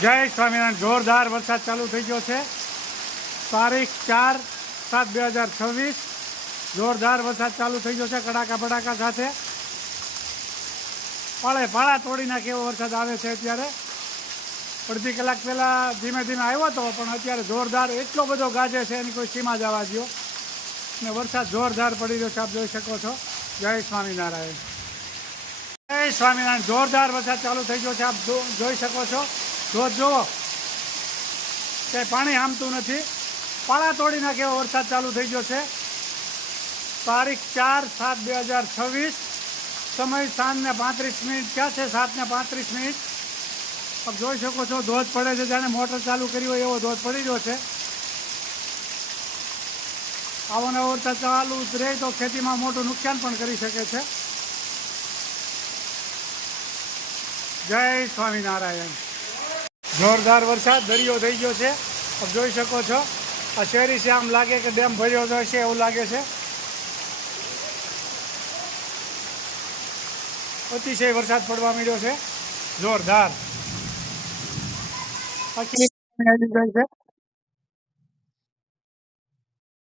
જય સ્વામિનારાયણ. જોરદાર વરસાદ ચાલુ થઈ ગયો છે. તારીખ 4/7/2026 જોરદાર વરસાદ ચાલુ થઈ ગયો છે, કડાકા બડાકા સાથે. પાળા તોડી નાખે એવો વરસાદ આવે છે અત્યારે. અડધી કલાક પહેલાં ધીમે ધીમે આવ્યો હતો, પણ અત્યારે જોરદાર એટલો બધો ગાજે છે એની કોઈ સીમા જવા દો. ને વરસાદ જોરદાર પડી રહ્યો છે, આપ જોઈ શકો છો. જય સ્વામિનારાયણ. જય સ્વામિનારાયણ. જોરદાર વરસાદ ચાલુ થઈ ગયો છે, આપ જોઈ શકો છો. ધોધ જુઓ, ક્યાંય પાણી હામતું નથી. પાળા તોડી નાખે એવો વરસાદ ચાલુ થઈ ગયો છે. તારીખ 4/7/2026 સમય 7:35 થયા છે. 7:35 આપ જોઈ શકો છો. ધોધ પડે છે, જાણે મોટર ચાલુ કરી હોય એવો ધોધ પડી રહ્યો છે. આવો નવો વરસાદ ચાલુ રહે તો ખેતીમાં મોટું નુકસાન પણ કરી શકે છે. જય સ્વામિનારાયણ. જોરદાર વરસાદ દરિયો થઈ ગયો છે, આપ જોઈ શકો છો. આ શહેરી છે, આમ લાગે કે ડેમ ભર્યો હશે એવું લાગે છે. અતિશય વરસાદ પડવા માંડ્યો છે, જોરદાર.